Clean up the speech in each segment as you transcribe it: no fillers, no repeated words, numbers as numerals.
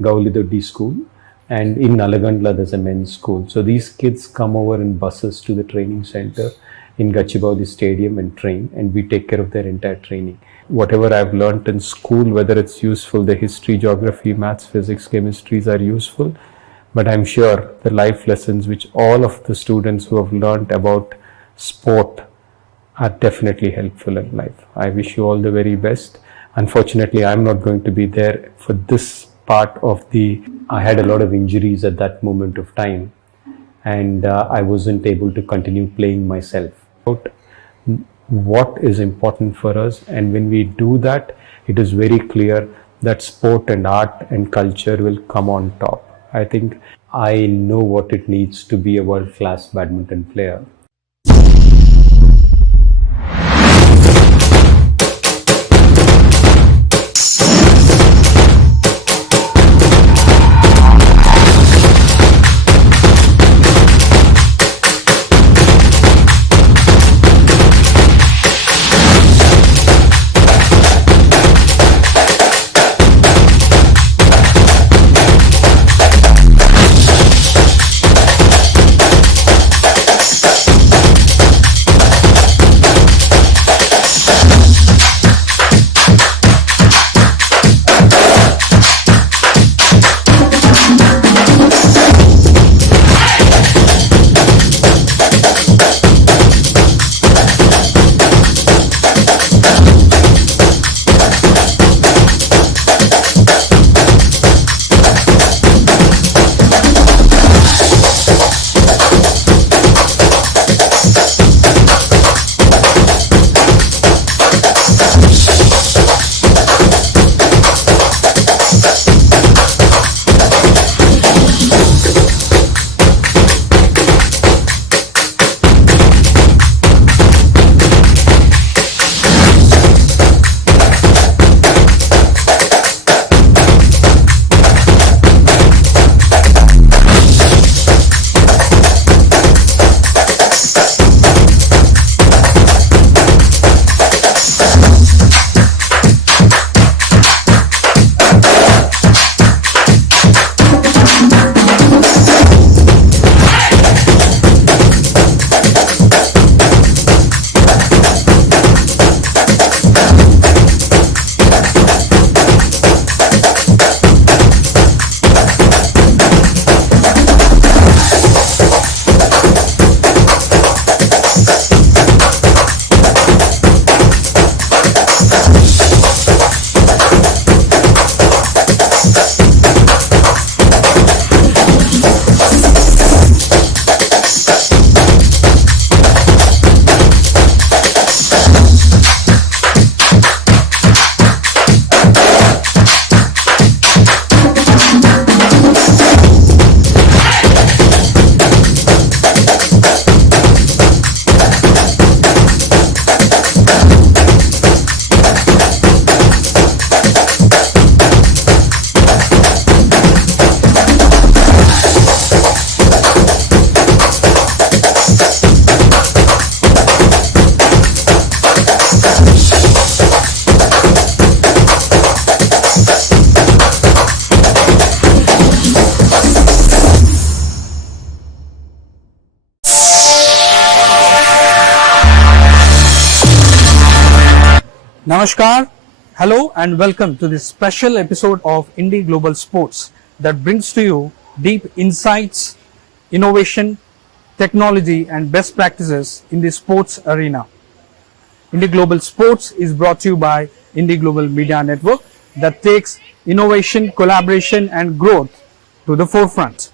Gaulidoddi school, and in Nalagandla there's a men's school. So these kids come over in buses to the training center in Gachibowli Stadium and train, and we take care of their entire training. Whatever I've learnt in school, whether it's useful, the history, geography, maths, physics, chemistries are useful, but I'm sure the life lessons which all of the students who have learnt about sport are definitely helpful in life. I wish you all the very best. Unfortunately, I'm not going to be there for this part of I had a lot of injuries at that moment of time, and I wasn't able to continue playing myself. What is important for us, and when we do that, it is very clear that sport and art and culture will come on top. I think I know what it needs to be a world-class badminton player. Namaskar, hello and welcome to this special episode of IndiGlobal Sports that brings to you deep insights, innovation, technology and best practices in the sports arena. IndiGlobal Sports is brought to you by IndiGlobal Media Network that takes innovation, collaboration and growth to the forefront.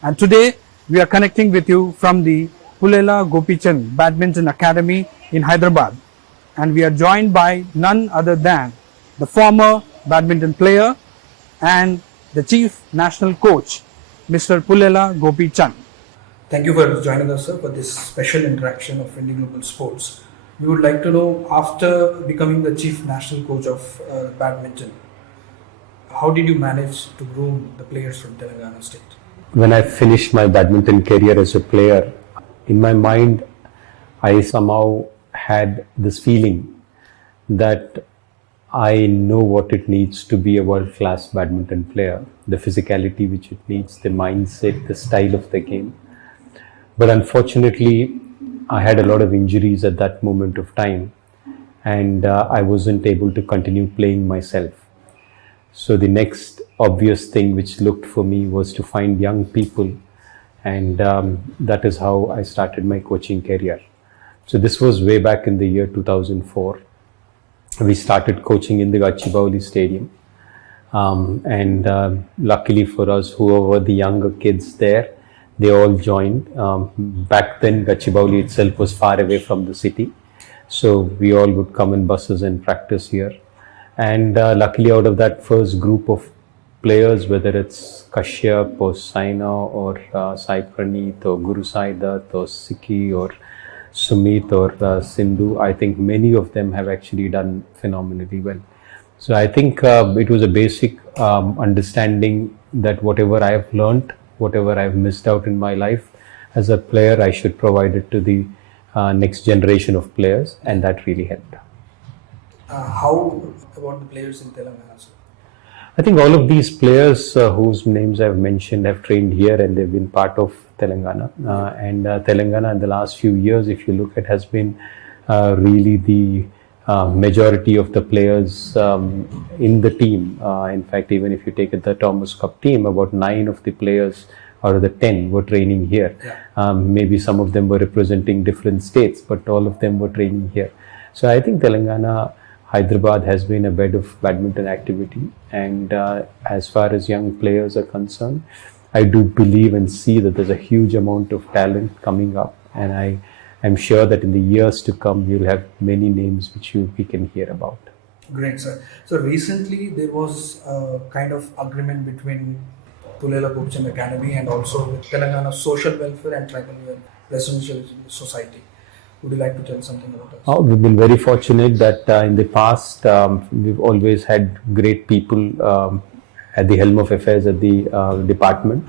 And today we are connecting with you from the Pullela Gopichand Badminton Academy in Hyderabad. And we are joined by none other than the former badminton player and the chief national coach, Mr. Pullela Gopichand. Thank you for joining us, sir, for this special interaction of IndiGlobal Sports. We would like to know, after becoming the chief national coach of badminton, how did you manage to groom the players from Telangana state? When I finished my badminton career as a player, in my mind, I somehow had this feeling that I know what it needs to be a world-class badminton player, the physicality which it needs, the mindset, the style of the game. But unfortunately, I had a lot of injuries at that moment of time, and I wasn't able to continue playing myself. So the next obvious thing which looked for me was to find young people, and that is how I started my coaching career. So this was way back in the year 2004. We started coaching in the Gachibowli Stadium, and luckily for us, whoever were the younger kids there, they all joined. Back then, Gachibowli itself was far away from the city, so we all would come in buses and practice here. And luckily, out of that first group of players, whether it's Kashyap or Saina or Sai Praneeth or Guru Sai Dutt or Sikhi or Sumit or Sindhu, I think many of them have actually done phenomenally well. So I think it was a basic understanding that whatever I have learned, whatever I've missed out in my life as a player, I should provide it to the next generation of players, and that really helped. How about the players in Telangana, sir? I think all of these players whose names I've mentioned have trained here, and they've been part of Telangana. And Telangana in the last few years, if you look at, has been really the majority of the players in the team. In fact, even if you take it the Thomas Cup team, about 9 of the players out of the 10 were training here. Maybe some of them were representing different states, but all of them were training here. So I think Telangana, Hyderabad has been a bed of badminton activity, and as far as young players are concerned, I do believe and see that there's a huge amount of talent coming up, and I am sure that in the years to come you'll have many names which we can hear about. Great, sir. So recently there was a kind of agreement between Pullela Gopichand Academy and also with Telangana Social Welfare and Tribal Residential Society. Would you like to tell something about us? We've been very fortunate that in the past we've always had great people at the helm of affairs at the department,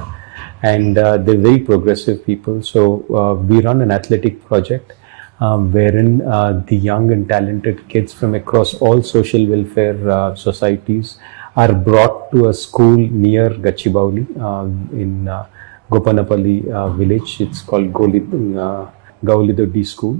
and they're very progressive people. So we run an athletic project wherein the young and talented kids from across all social welfare societies are brought to a school near Gachibowli in Gopanapalli village. It's called Gaulidoddi School,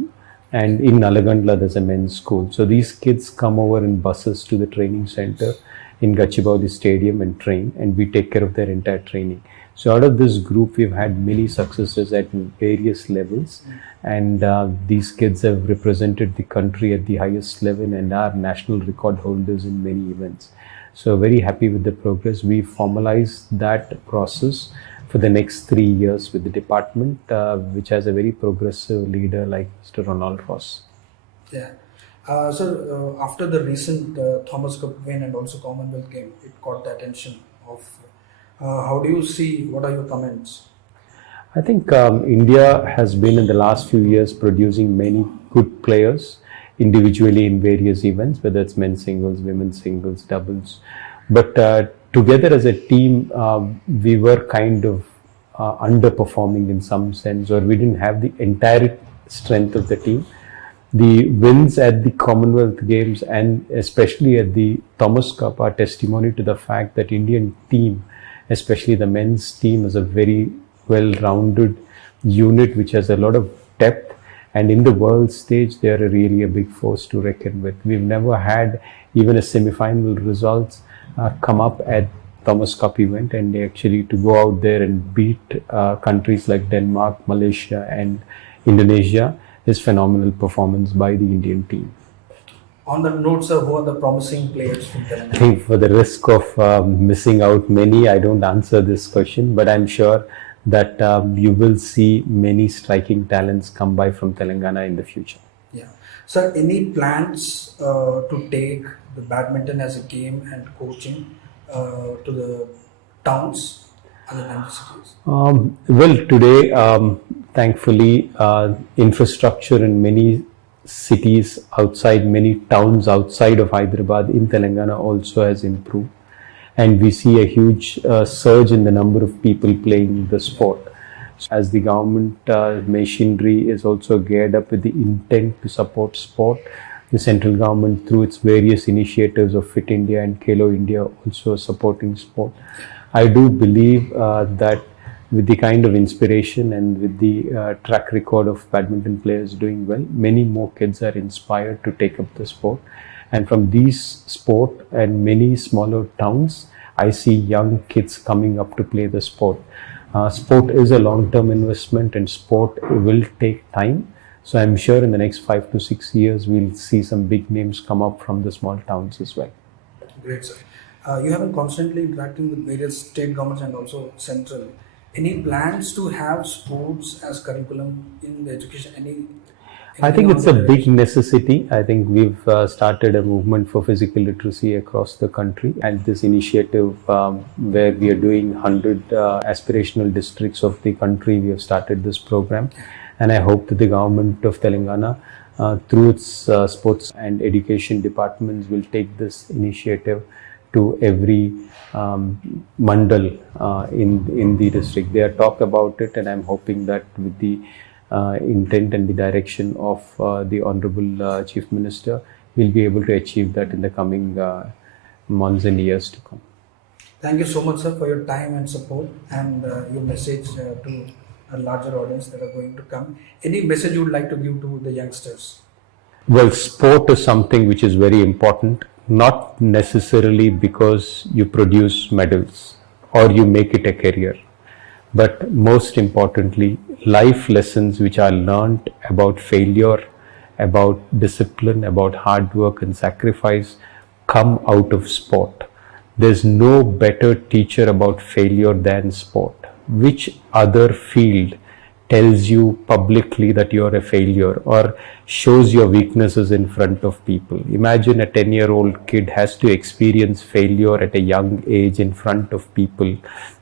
and in Nalagandla there's a men's school. So these kids come over in buses to the training center in Gachibowli Stadium and train, and we take care of their entire training. So out of this group, we've had many successes at various levels, and these kids have represented the country at the highest level and are national record holders in many events. So very happy with the progress. We formalized that process for the next 3 years with the department, which has a very progressive leader like Mr. Ronald Ross. Yeah. So after the recent Thomas Cup win and also Commonwealth game, it caught the attention of. How do you see? What are your comments? I think India has been in the last few years producing many good players individually in various events, whether it's men's singles, women's singles, doubles. But together as a team, we were kind of underperforming in some sense, or we didn't have the entire strength of the team. The wins at the Commonwealth Games and especially at the Thomas Cup are testimony to the fact that Indian team, especially the men's team, is a very well-rounded unit which has a lot of depth, and in the world stage they are really a big force to reckon with. We've never had even a semi-final results come up at Thomas Cup event, and they actually to go out there and beat countries like Denmark, Malaysia and Indonesia is phenomenal performance by the Indian team. On the note, sir, who are the promising players from Telangana? I think for the risk of missing out many, I don't answer this question, but I'm sure that you will see many striking talents come by from Telangana in the future. Yeah. Sir, any plans to take the badminton as a game and coaching to the towns other than the cities? Well, today, thankfully, infrastructure in many cities outside, many towns outside of Hyderabad in Telangana also has improved, and we see a huge surge in the number of people playing the sport. As the government machinery is also geared up with the intent to support sport, the central government through its various initiatives of Fit India and Khelo India also supporting sport. I do believe that with the kind of inspiration and with the track record of badminton players doing well, many more kids are inspired to take up the sport. And from these sport and many smaller towns, I see young kids coming up to play the sport. Sport is a long-term investment and sport will take time. So I'm sure in the next 5 to 6 years, we'll see some big names come up from the small towns as well. Great, sir. You have been constantly interacting with various state governments and also central. Any plans to have sports as curriculum in the education? I think it's a big necessity. I think we've started a movement for physical literacy across the country, and this initiative where we are doing 100 aspirational districts of the country, we have started this program. And I hope that the government of Telangana, through its sports and education departments, will take this initiative to every mandal in the district. They are talk about it, and I'm hoping that with the intent and the direction of the Honorable Chief Minister, we'll be able to achieve that in the coming months and years to come. Thank you so much, sir, for your time and support and your message to a larger audience that are going to come. Any message you would like to give to the youngsters? Well, sport is something which is very important, not necessarily because you produce medals or you make it a career, but most importantly, life lessons which are learned about failure, about discipline, about hard work and sacrifice come out of sport. There's no better teacher about failure than sport. Which other field tells you publicly that you're a failure or shows your weaknesses in front of people? Imagine a 10-year-old kid has to experience failure at a young age in front of people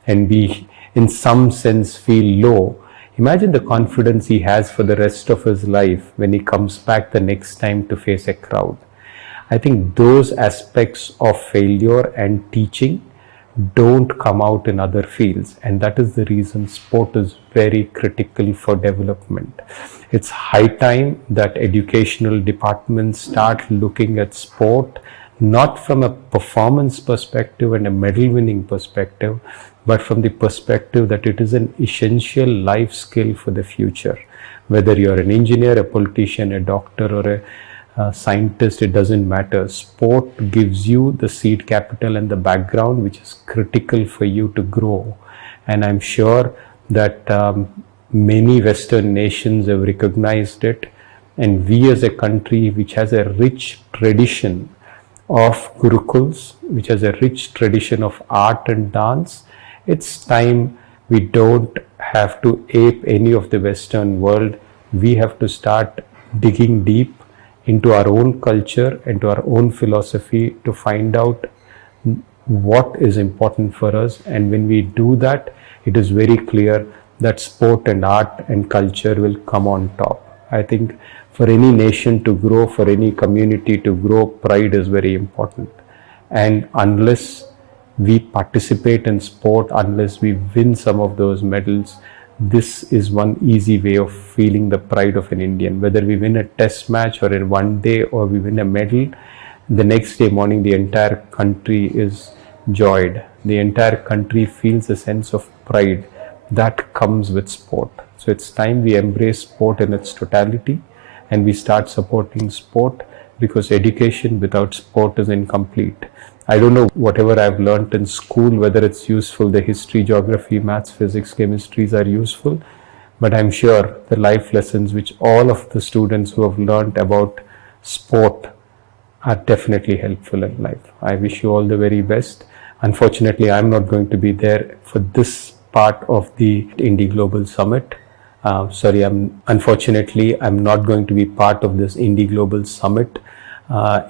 and be, in some sense, feel low. Imagine the confidence he has for the rest of his life when he comes back the next time to face a crowd. I think those aspects of failure and teaching don't come out in other fields, and that is the reason sport is very critical for development. It's high time that educational departments start looking at sport not from a performance perspective and a medal winning perspective, but from the perspective that it is an essential life skill for the future. Whether you're an engineer, a politician, a doctor, or a scientist, it doesn't matter. Sport gives you the seed capital and the background which is critical for you to grow. And I'm sure that many Western nations have recognized it. And we as a country which has a rich tradition of gurukuls, which has a rich tradition of art and dance, it's time we don't have to ape any of the Western world. We have to start digging deep into our own culture and to our own philosophy to find out what is important for us. And when we do that, it is very clear that sport and art and culture will come on top. I think for any nation to grow, for any community to grow, pride is very important. And unless we participate in sport, unless we win some of those medals, this is one easy way of feeling the pride of an Indian. Whether we win a test match or in one day or we win a medal, the next day morning the entire country is joyed. The entire country feels a sense of pride that comes with sport. So it's time we embrace sport in its totality and we start supporting sport, because education without sport is incomplete. I don't know whatever I've learned in school, whether it's useful. The history, geography, maths, physics, chemistries are useful, but I'm sure the life lessons which all of the students who have learned about sport are definitely helpful in life. I wish you all the very best. Unfortunately, I'm not going to be there for this part of the IndiGlobal Summit. Unfortunately, I'm not going to be part of this IndiGlobal Summit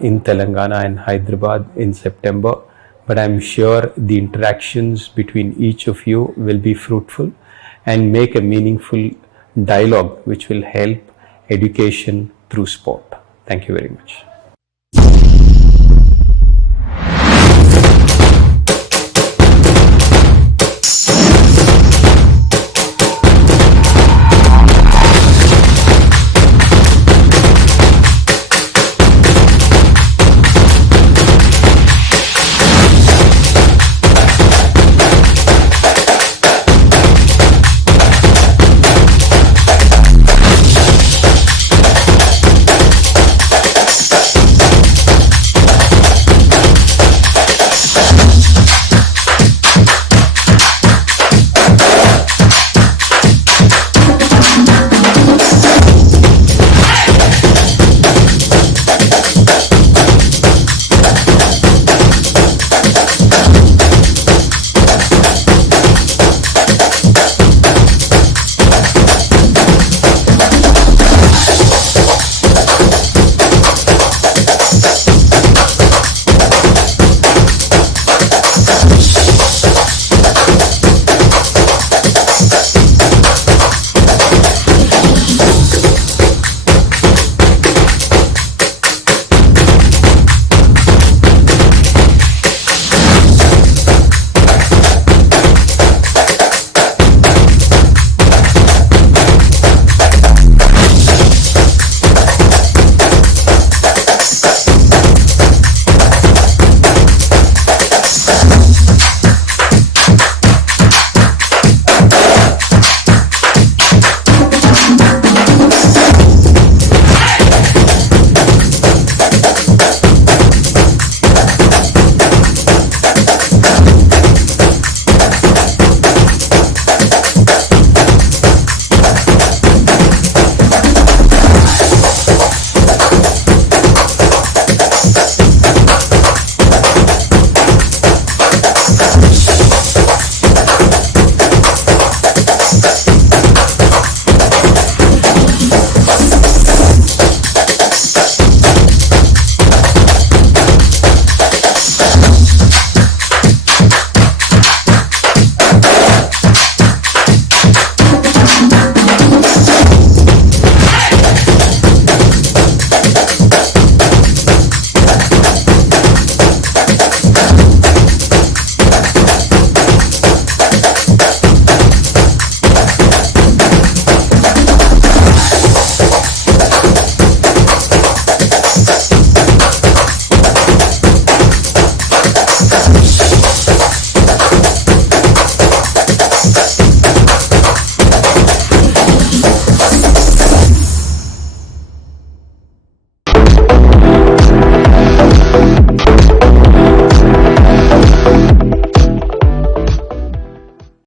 in Telangana and Hyderabad in September, but I'm sure the interactions between each of you will be fruitful and make a meaningful dialogue which will help education through sport. Thank you very much.